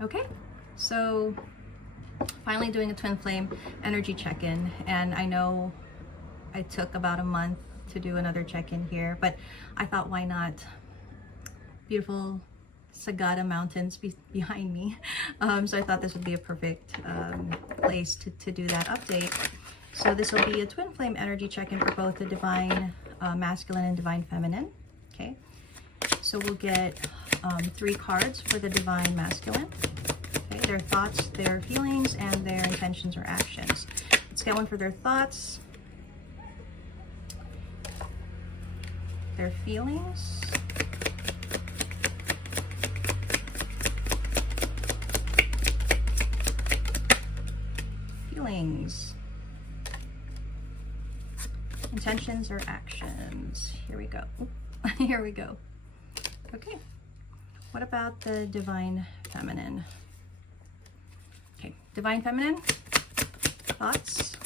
Okay, so finally doing a twin flame energy check-in, and I know I took about a month to do another check-in here, but I thought, why not? Beautiful Sagada Mountains behind me, so I thought this would be a perfect place to do that update. So this will be a twin flame energy check-in for both the divine masculine and divine feminine. Okay, so we'll get 3 cards for the divine masculine. Okay, their thoughts, their feelings, and their intentions or actions. Let's get one for their thoughts, their feelings, intentions or actions. Here we go. Here we go. Okay, what about the divine feminine? Okay, divine feminine, thoughts.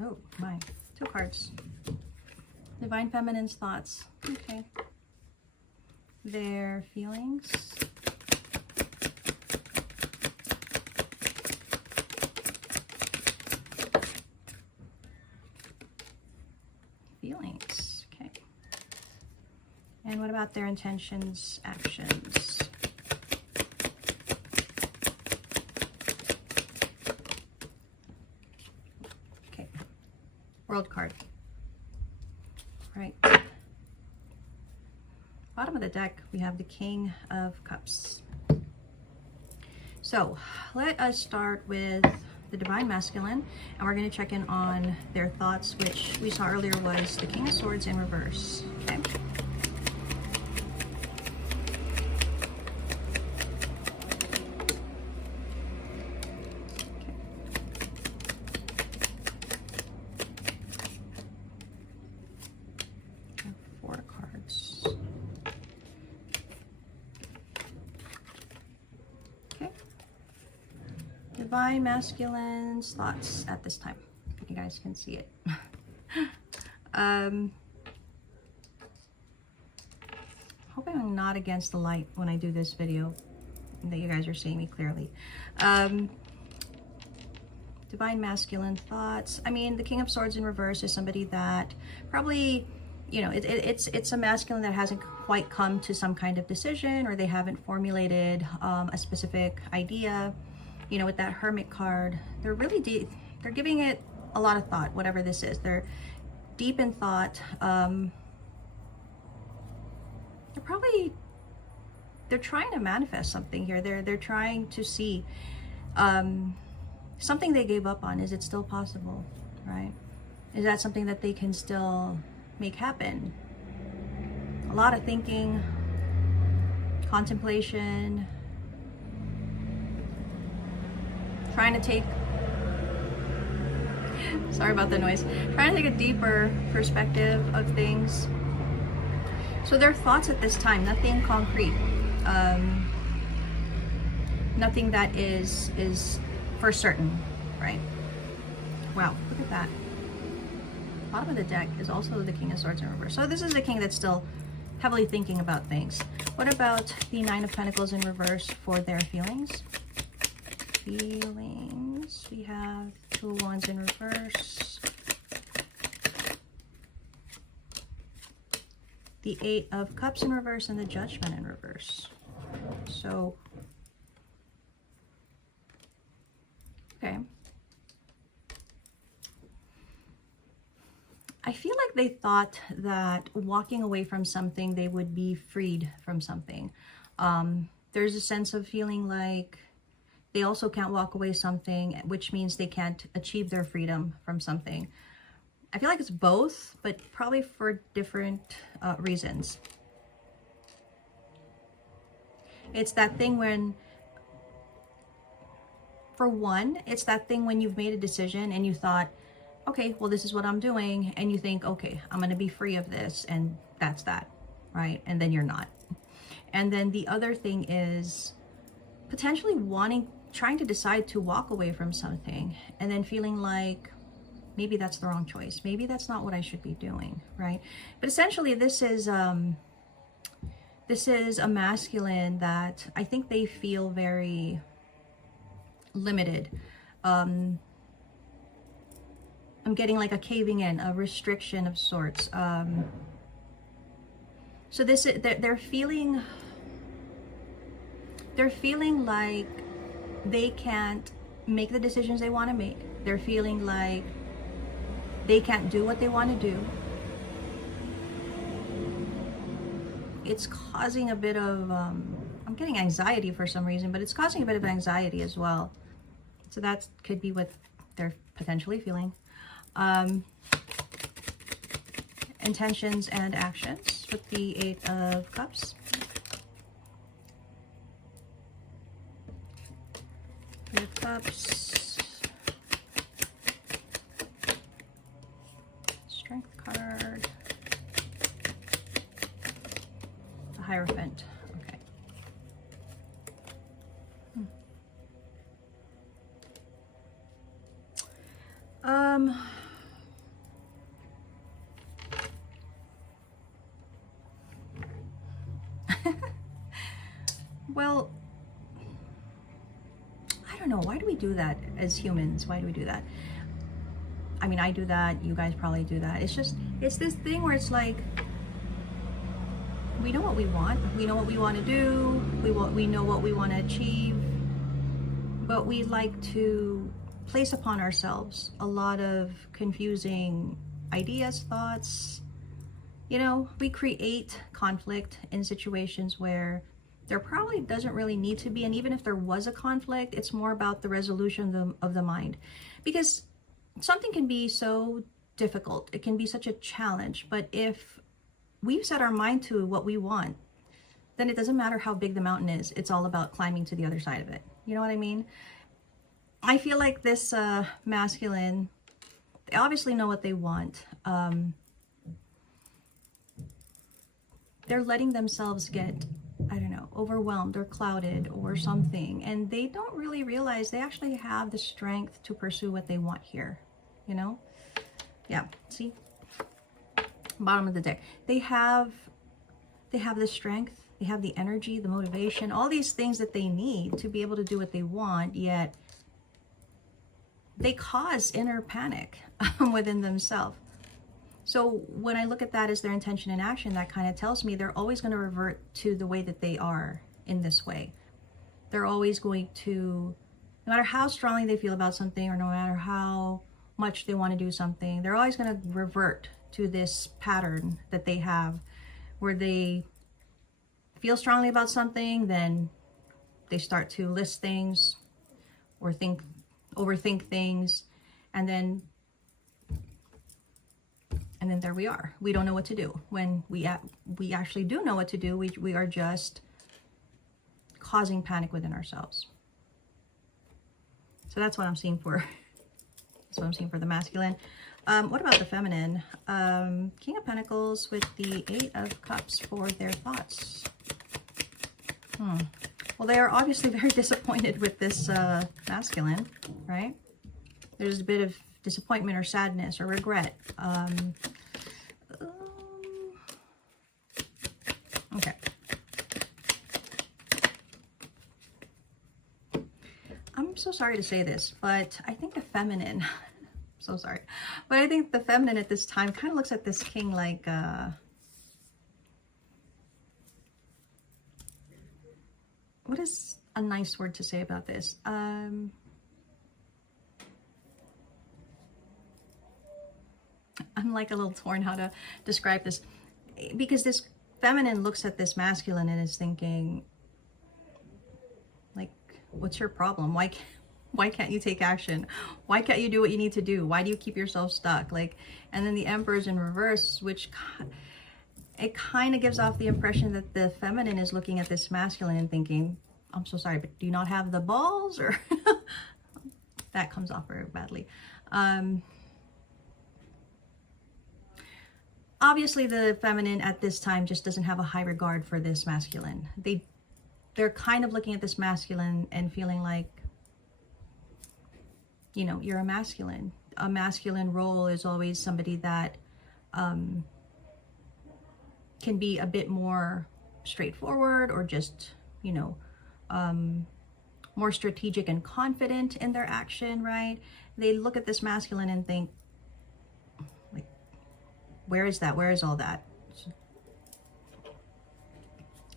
Oh my, 2 cards. Divine feminine's thoughts. Okay. Their feelings. Okay. And what about their intentions, actions? Okay. World card. All right. Bottom of the deck, we have the King of Cups. So let us start with the divine masculine, and we're going to check in on their thoughts, which we saw earlier was the King of Swords in reverse. Okay. Okay. 4 cards. Okay. Divine masculine's thoughts at this time. You guys can see it. Hoping I'm not against the light when I do this video, and that you guys are seeing me clearly. Divine masculine thoughts. I mean, the King of Swords in reverse is somebody that probably, you know, it's a masculine that hasn't quite come to some kind of decision, or they haven't formulated a specific idea. You know, with that Hermit card, they're really deep. They're giving it a lot of thought, whatever this is. They're deep in thought. They're trying to manifest something here. They're trying to see something they gave up on. Is it still possible, right? Is that something that they can still make happen? A lot of thinking, contemplation, trying to take, sorry about the noise, trying to take a deeper perspective of things. So their thoughts at this time, nothing concrete, nothing that is for certain, right? Wow, look at that. Bottom of the deck is also the King of Swords in reverse. So this is a king that's still heavily thinking about things. What about the Nine of Pentacles in reverse for their feelings? Feelings. We have 2 of Wands in reverse. The 8 of Cups in reverse and the Judgment in reverse. So, okay. I feel like they thought that walking away from something, they would be freed from something. There's a sense of feeling like they also can't walk away something, which means they can't achieve their freedom from something. I feel like it's both, but probably for different reasons. It's that thing when, for one, it's that thing when you've made a decision and you thought, okay, well, this is what I'm doing. And you think, okay, I'm going to be free of this. And that's that, right? And then you're not. And then the other thing is potentially trying to decide to walk away from something and then feeling like maybe that's the wrong choice. Maybe that's not what I should be doing, right? But essentially this is This is a masculine that I think they feel very limited. I'm getting like a caving in, a restriction of sorts. So this is, they're feeling like they can't make the decisions they want to make. They're feeling like they can't do what they want to do. It's causing a bit of, I'm getting anxiety for some reason, but it's causing a bit of anxiety as well. So that could be what they're potentially feeling. Intentions and actions with the Eight of Cups. Eight of Cups. Strength card. The Hierophant. Okay. Well, I don't know. Why do we do that as humans? Why do we do that? I mean, I do that. You guys probably do that. It's just, it's this thing where it's like, we know what we want. We know what we want to do. We know what we want to achieve. But we like to place upon ourselves a lot of confusing ideas, thoughts. You know, we create conflict in situations where there probably doesn't really need to be. And even if there was a conflict, it's more about the resolution of the mind. Because something can be so difficult. It can be such a challenge. But if we've set our mind to what we want, then it doesn't matter how big the mountain is. It's all about climbing to the other side of it. You know what I mean? I feel like this masculine, they obviously know what they want. They're letting themselves get, I don't know, overwhelmed or clouded or something. And they don't really realize they actually have the strength to pursue what they want here. You know? Yeah, see? Bottom of the deck. They have the strength, they have the energy, the motivation, all these things that they need to be able to do what they want, yet they cause inner panic within themselves. So when I look at that as their intention and action, that kind of tells me they're always going to revert to the way that they are in this way. They're always going to, no matter how strongly they feel about something or no matter how much they want to do something, they're always going to revert to this pattern that they have where they feel strongly about something, then they start to list things or overthink things, and then there we are. We don't know what to do. When we actually do know what to do, we are just causing panic within ourselves. So that's what I'm seeing for. That's what I'm seeing for the masculine. What about the feminine? King of Pentacles with the Eight of Cups for their thoughts. Well, they are obviously very disappointed with this masculine, right? There's a bit of disappointment or sadness or regret. Okay. I'm so sorry to say this, but I think the feminine, so sorry, but I think the feminine at this time kind of looks at this king like, what is a nice word to say about this? I'm like a little torn how to describe this, because this feminine looks at this masculine and is thinking, like, what's your problem? Why can't you take action? Why can't you do what you need to do? Why do you keep yourself stuck? Like, and then the Emperor's in reverse, which it kind of gives off the impression that the feminine is looking at this masculine and thinking, I'm so sorry, but do you not have the balls? Or that comes off very badly. Obviously, the feminine at this time just doesn't have a high regard for this masculine. They're kind of looking at this masculine and feeling like, you know, you're a masculine. A masculine role is always somebody that can be a bit more straightforward or just, you know, more strategic and confident in their action, right? They look at this masculine and think, like, where is that? Where is all that?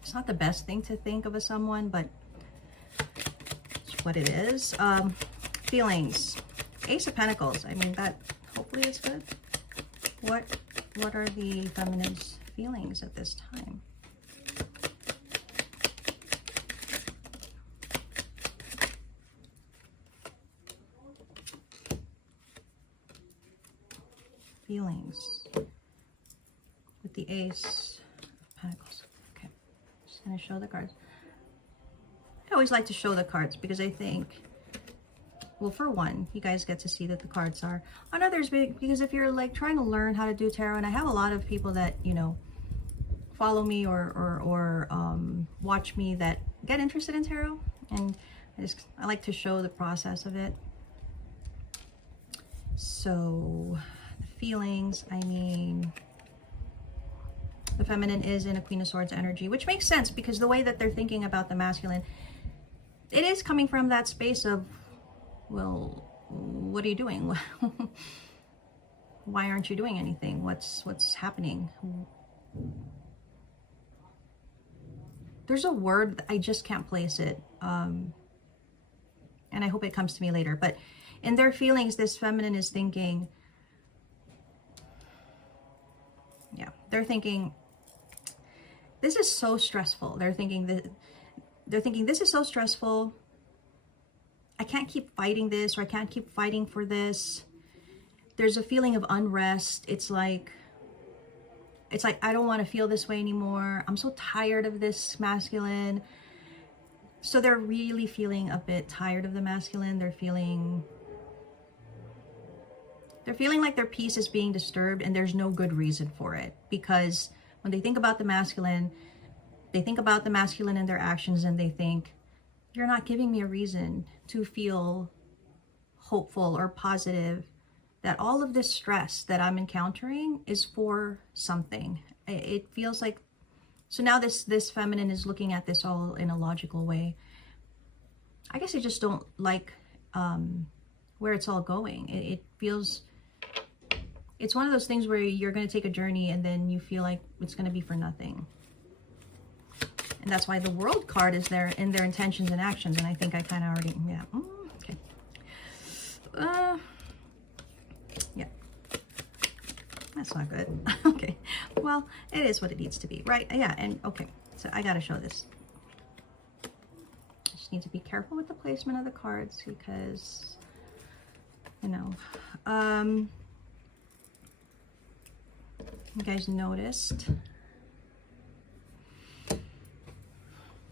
It's not the best thing to think of as someone, but it's what it is. Feelings. Ace of Pentacles. I mean, that hopefully is good. What are the feminine's feelings at this time? Feelings with the Ace of Pentacles. Okay, just gonna show the cards. I always like to show the cards because I think, well, for one, you guys get to see that the cards are on others, because if you're like trying to learn how to do tarot, and I have a lot of people that, you know, follow me or watch me that get interested in tarot, and I like to show the process of it. So the feelings, I mean, the feminine is in a Queen of Swords energy, which makes sense because the way that they're thinking about the masculine, it is coming from that space of, well, what are you doing? Why aren't you doing anything? What's happening? There's a word, I just can't place it, and I hope it comes to me later, but in their feelings, this feminine is thinking, yeah, they're thinking, this is so stressful. They're thinking this is so stressful. I can't keep fighting this, or I can't keep fighting for this. There's a feeling of unrest. It's like I don't want to feel this way anymore. I'm so tired of this masculine. So they're really feeling a bit tired of the masculine. They're feeling like their peace is being disturbed, and there's no good reason for it. Because when they think about the masculine, they think about the masculine in their actions, and they think, you're not giving me a reason to feel hopeful or positive, that all of this stress that I'm encountering is for something. It feels like, so now this feminine is looking at this all in a logical way. I guess I just don't like where it's all going. It feels, it's one of those things where you're going to take a journey and then you feel like it's going to be for nothing. And that's why the World card is there in their intentions and actions. And I think I kind of already, yeah. Okay. Yeah. That's not good. Okay. Well, it is what it needs to be, right? Yeah. And okay. So I got to show this. I just need to be careful with the placement of the cards because, you know, you guys noticed.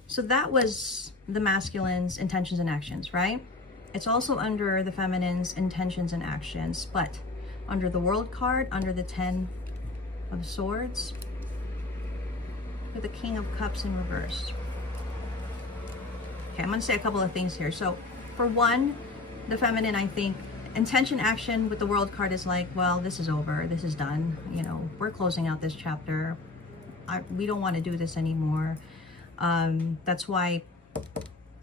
So that was the masculine's intentions and actions, right? It's also under the feminine's intentions and actions, but under the World card, under the 10 of Swords, with the King of Cups in reverse. Okay, I'm going to say a couple of things here. So for one, the feminine, I think, intention action with the World card is like, well, this is over. This is done. You know, we're closing out this chapter. We don't want to do this anymore. That's why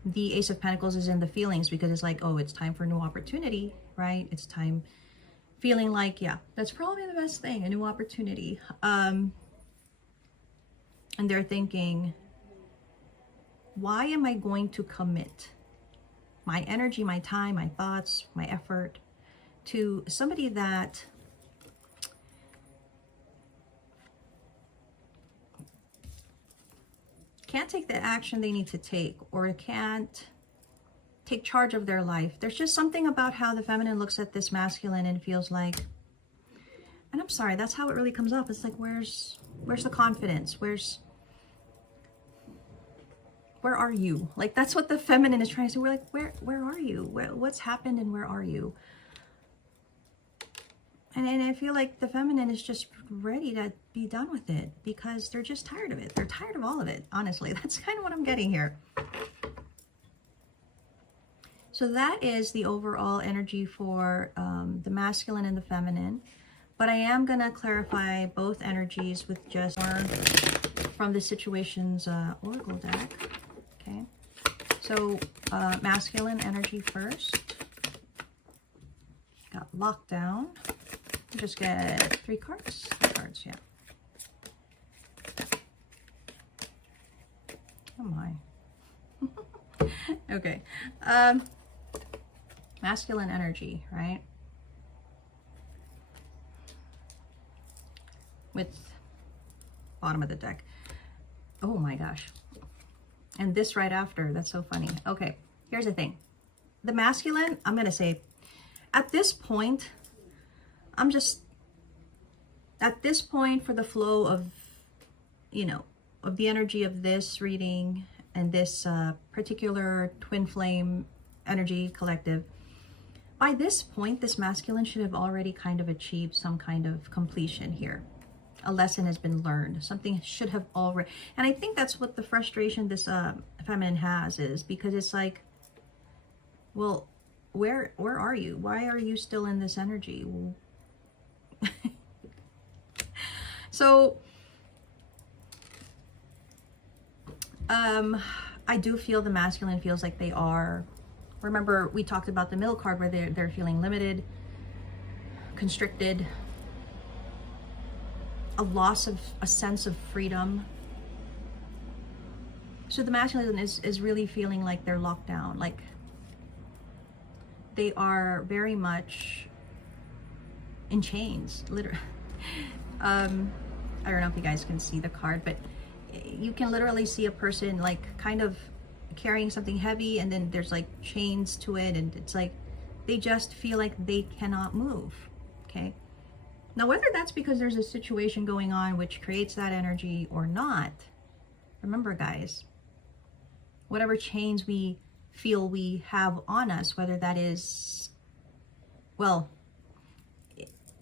the Ace of Pentacles is in the feelings, because it's like, oh, it's time for a new opportunity, right? It's time, feeling like, yeah, that's probably the best thing, a new opportunity. And they're thinking, why am I going to commit my energy, my time, my thoughts, my effort to somebody that can't take the action they need to take, or can't take charge of their life? There's just something about how the feminine looks at this masculine and feels like, and I'm sorry, that's how it really comes off. It's like, where's the confidence? Where are you? Like, that's what the feminine is trying to say. We're like, where are you? What's happened and where are you? And I feel like the feminine is just ready to be done with it because they're just tired of it. They're tired of all of it, honestly. That's kind of what I'm getting here. So that is the overall energy for the masculine and the feminine. But I am gonna clarify both energies with just more from the situation's oracle deck. Okay, so masculine energy first. Got lockdown. Just get 3 cards. 3 cards, yeah. Oh my. Okay. Masculine energy, right? With bottom of the deck. Oh my gosh. And this right after. That's so funny. Okay, here's the thing. The masculine, I'm going to say, at this point, at this point, for the flow of, you know, of the energy of this reading and this particular twin flame energy collective, by this point, this masculine should have already kind of achieved some kind of completion here. A lesson has been learned. Something should have already, and I think that's what the frustration this feminine has, is because it's like, well, where are you? Why are you still in this energy? So I do feel the masculine feels like they are, remember we talked about the middle card where they're feeling limited, constricted, a sense of freedom. So the masculine is really feeling like they're locked down, like they are very much in chains, literally. I don't know if you guys can see the card, but you can literally see a person like kind of carrying something heavy, and then there's like chains to it, and it's like they just feel like they cannot move. Okay, now whether that's because there's a situation going on which creates that energy or not, remember guys, whatever chains we feel we have on us, whether that is, well,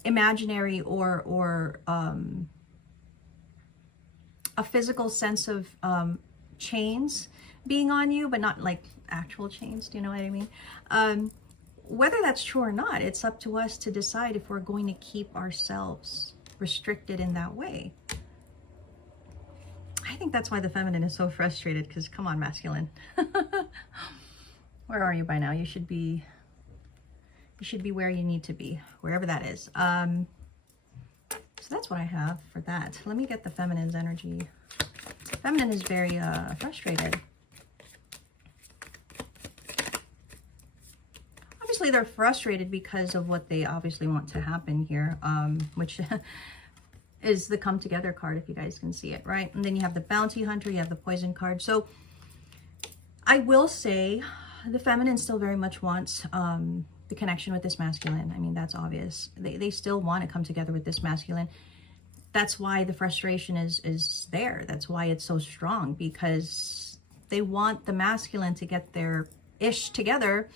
imaginary or a physical sense of chains being on you, but not like actual chains, do you know what I mean? Whether that's true or not, it's up to us to decide if we're going to keep ourselves restricted in that way. I think that's why the feminine is so frustrated, because come on, masculine. Where are you by now? You should be where you need to be, wherever that is. So that's what I have for that. Let me get the feminine's energy. Feminine is very frustrated. Obviously, they're frustrated because of what they obviously want to happen here, which is the come together card, if you guys can see it, right? And then you have the bounty hunter, you have the poison card. So I will say the feminine still very much wants the connection with this masculine. I mean, that's obvious. They still want to come together with this masculine. That's why the frustration is there. That's why it's so strong, because they want the masculine to get their ish together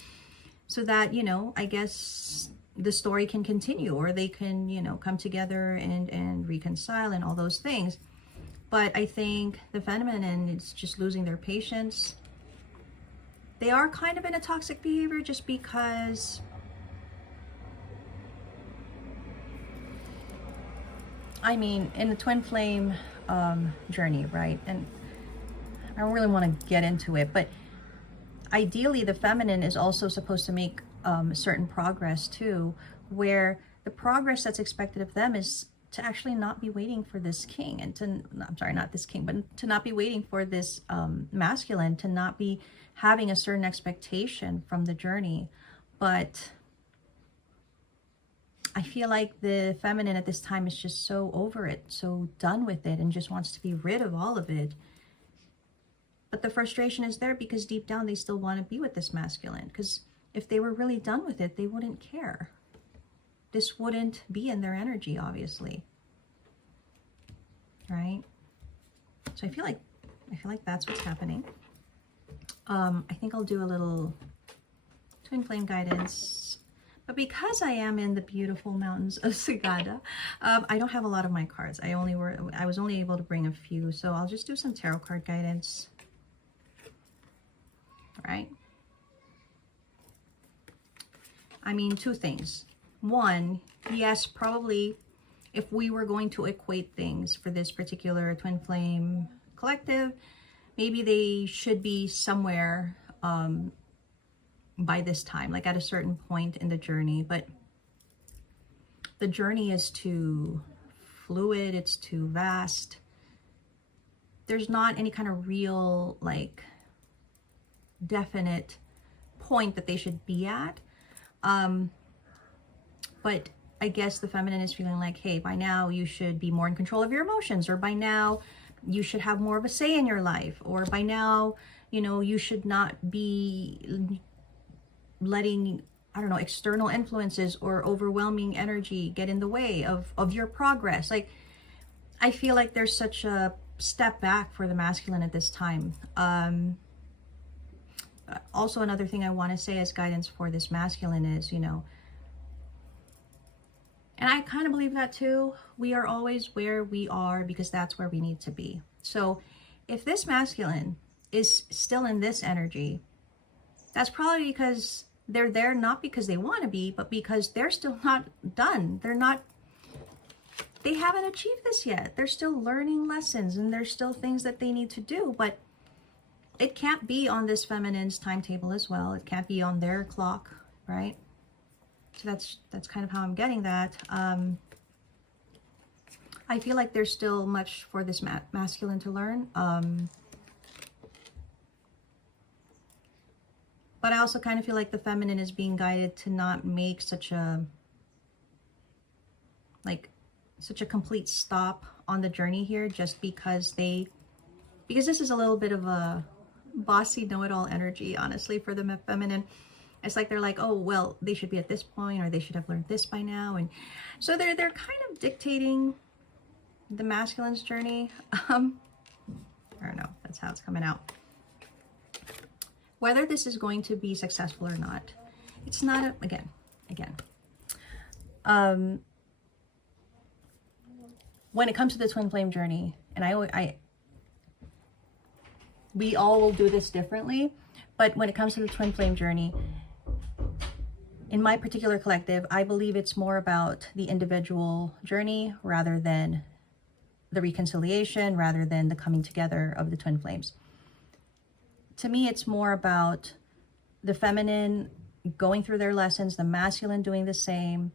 so that, you know, I guess the story can continue, or they can, you know, come together and reconcile and all those things. But I think the feminine is just losing their patience. They are kind of in a toxic behavior just because I mean, in the twin flame journey, right? And I don't really want to get into it, but ideally the feminine is also supposed to make certain progress too, where the progress that's expected of them is to actually not be waiting for this king, and to, I'm sorry, not this king, but to not be waiting for this masculine, to not be having a certain expectation from the journey. But I feel like the feminine at this time is just so over it, so done with it, and just wants to be rid of all of it. But the frustration is there because deep down they still want to be with this masculine, because if they were really done with it, they wouldn't care. This wouldn't be in their energy, obviously. Right? So I feel like that's what's happening. I think I'll do a little twin flame guidance. But because I am in the beautiful mountains of Sagada, I don't have a lot of my cards. I was only able to bring a few, so I'll just do some tarot card guidance. All right. I mean, two things. One, yes, probably if we were going to equate things for this particular twin flame collective, maybe they should be somewhere by this time, like at a certain point in the journey. But the journey is too fluid, it's too vast. There's not any kind of real, like, definite point that they should be at. But I guess the feminine is feeling like, hey, by now you should be more in control of your emotions, or by now you should have more of a say in your life, or by now, you know, you should not be letting, I don't know, external influences or overwhelming energy get in the way of your progress. Like, I feel like there's such a step back for the masculine at this time. Also, another thing I want to say as guidance for this masculine is, you know, and I kind of believe that too, we are always where we are because that's where we need to be. So if this masculine is still in this energy, that's probably because they're there not because they want to be, but because they're still not done. They haven't achieved this yet. They're still learning lessons, and there's still things that they need to do, but it can't be on this feminine's timetable as well. It can't be on their clock, right? So that's kind of how I'm getting that. I feel like there's still much for this masculine to learn. But I also kind of feel like the feminine is being guided to not make such a complete stop on the journey here, just because this is a little bit of a bossy know-it-all energy, honestly, for the feminine. It's like they're like, oh, well, they should be at this point, or they should have learned this by now. And so they're kind of dictating the masculine's journey. I don't know, that's how it's coming out. Whether this is going to be successful or not, it's not again. When it comes to the twin flame journey, and we all will do this differently, but when it comes to the twin flame journey, in my particular collective, I believe it's more about the individual journey rather than the reconciliation, rather than the coming together of the twin flames. To me, it's more about the feminine going through their lessons, the masculine doing the same,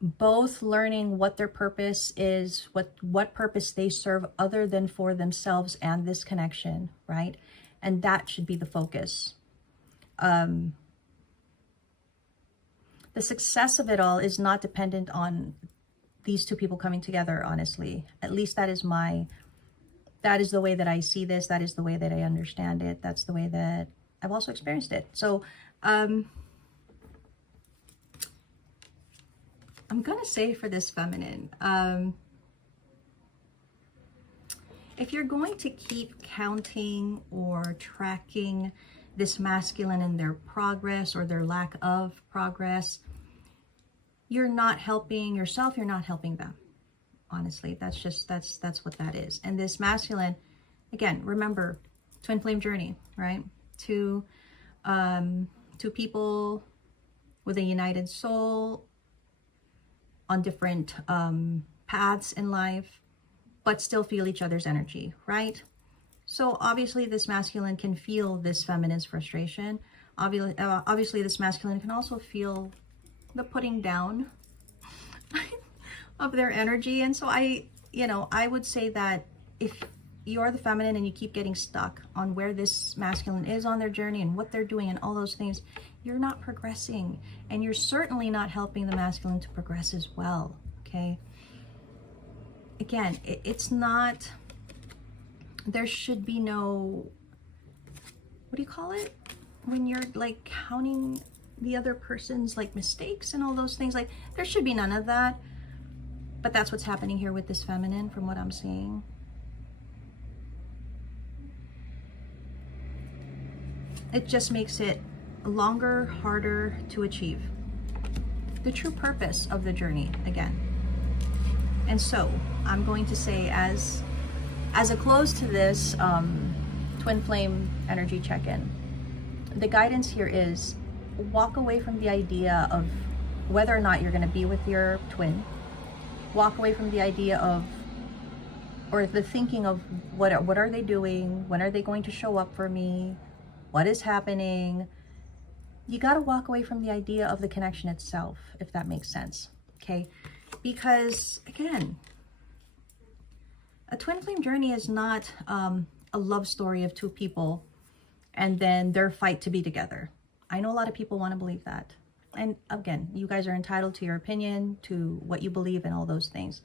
both learning what their purpose is, what purpose they serve other than for themselves and this connection, right? And that should be the focus. The success of it all is not dependent on these two people coming together, honestly. At least that is the way that I see this. That is the way that I understand it. That's the way that I've also experienced it. So I'm gonna say for this feminine, if you're going to keep counting or tracking this masculine and their progress or their lack of progress, you're not helping yourself, you're not helping them. Honestly, that's what that is. And this masculine, again, remember, twin flame journey, right? Two people with a united soul on different paths in life, but still feel each other's energy, right? So obviously this masculine can feel this feminine's frustration. Obviously this masculine can also feel the putting down of their energy. And so I would say that if you're the feminine and you keep getting stuck on where this masculine is on their journey and what they're doing and all those things, you're not progressing, and you're certainly not helping the masculine to progress as well, okay? Again, it's not, there should be no, what do you call it? When you're like counting the other person's like mistakes and all those things, like there should be none of that. But that's what's happening here with this feminine from what I'm seeing. It just makes it longer, harder to achieve the true purpose of the journey again. And so I'm going to say, as a close to this twin flame energy check-in, the guidance here is walk away from the idea of whether or not you're going to be with your twin. walk away from the idea of, or the thinking of, what are they doing? When are they going to show up for me? What is happening? You got to walk away from the idea of the connection itself, if that makes sense. Okay? Because again, a twin flame journey is not a love story of two people and then their fight to be together. I know a lot of people want to believe that. And again, you guys are entitled to your opinion, to what you believe, and all those things.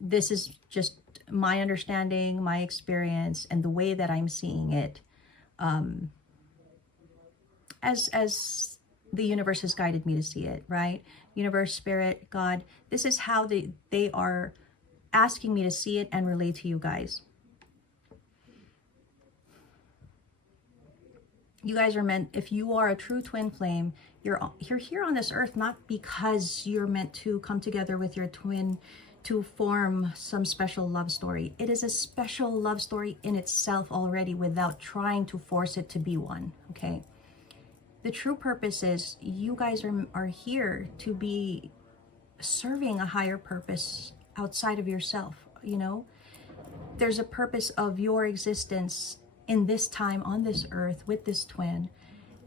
This is just my understanding, my experience, and the way that I'm seeing it, as the universe has guided me to see it, right? Universe, spirit, God, this is how they are asking me to see it and relate to you guys. You guys are meant, if you are a true twin flame, you're here on this earth not because you're meant to come together with your twin to form some special love story. It is a special love story in itself already without trying to force it to be one, okay? The true purpose is you guys are here to be serving a higher purpose outside of yourself, you know? There's a purpose of your existence in this time on this earth with this twin.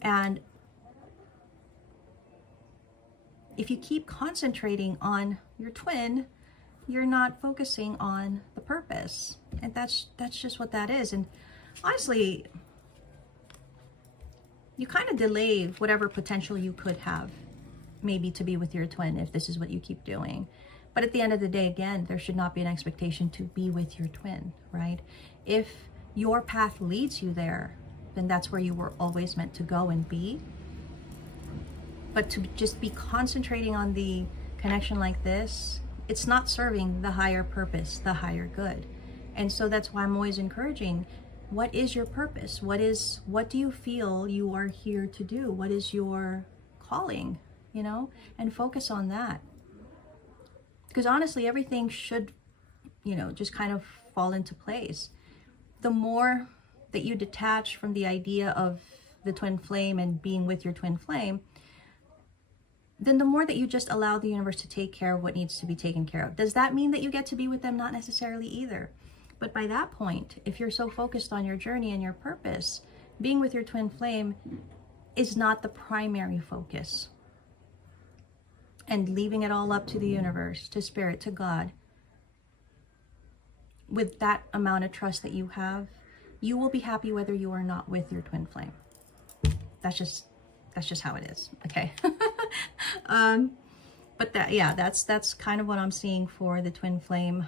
And if you keep concentrating on your twin, you're not focusing on the purpose. And that's just what that is. And honestly, you kind of delay whatever potential you could have maybe to be with your twin if this is what you keep doing. But at the end of the day, again, there should not be an expectation to be with your twin, right? If your path leads you there, then that's where you were always meant to go and be. But to just be concentrating on the connection like this, it's not serving the higher purpose, the higher good. And so that's why I'm always encouraging, what is your purpose? What do you feel you are here to do? What is your calling, you know? And focus on that. Because honestly, everything should, you know, just kind of fall into place. The more that you detach from the idea of the twin flame and being with your twin flame, then the more that you just allow the universe to take care of what needs to be taken care of. Does that mean that you get to be with them? Not necessarily either. But by that point, if you're so focused on your journey and your purpose, being with your twin flame is not the primary focus. And leaving it all up to the universe, to spirit, to God, with that amount of trust that you have, you will be happy whether you are not with your twin flame. That's just how it is, okay? But that's kind of what I'm seeing for the twin flame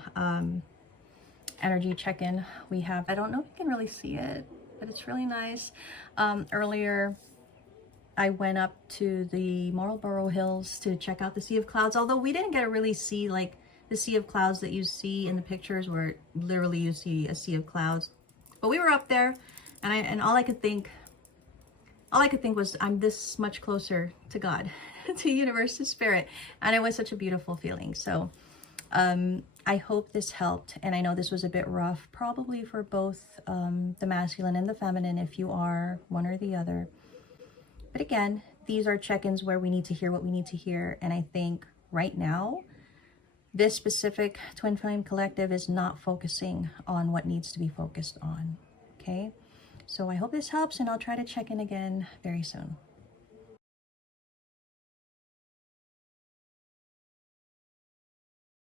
energy check-in. We have, I don't know if you can really see it, but it's really nice. Earlier, I went up to the Marlborough Hills to check out the Sea of Clouds, although we didn't get to really see like the sea of clouds that you see in the pictures where literally you see a sea of clouds. But we were up there, and all I could think was, I'm this much closer to God, to universe, to spirit. And it was such a beautiful feeling. So I hope this helped. And I know this was a bit rough, probably for both the masculine and the feminine, if you are one or the other. But again, these are check-ins where we need to hear what we need to hear. And I think right now, this specific Twin Flame Collective is not focusing on what needs to be focused on, okay? So I hope this helps, and I'll try to check in again very soon.